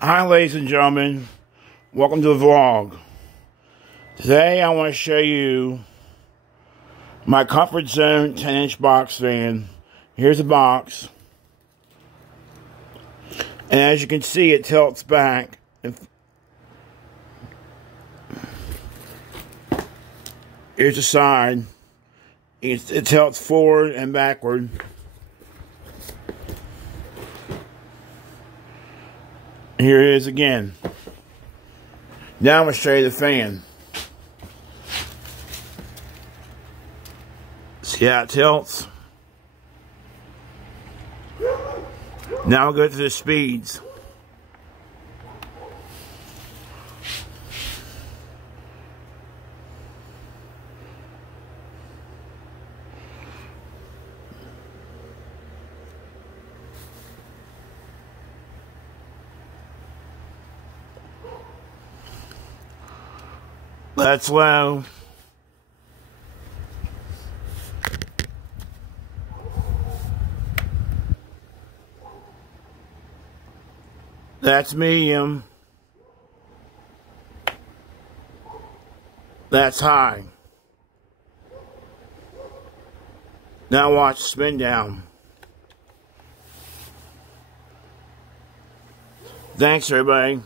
Hi ladies and gentlemen, welcome to the vlog. Today I want to show you my Comfort Zone 10-inch box fan. Here's the box. And as you can see, it tilts back. Here's the side. It tilts forward and backward. Here it is again. Now I'm going to show you the fan. See how it tilts? Now I'll go to the speeds. That's low. That's medium. That's high. Now watch spin down. Thanks everybody.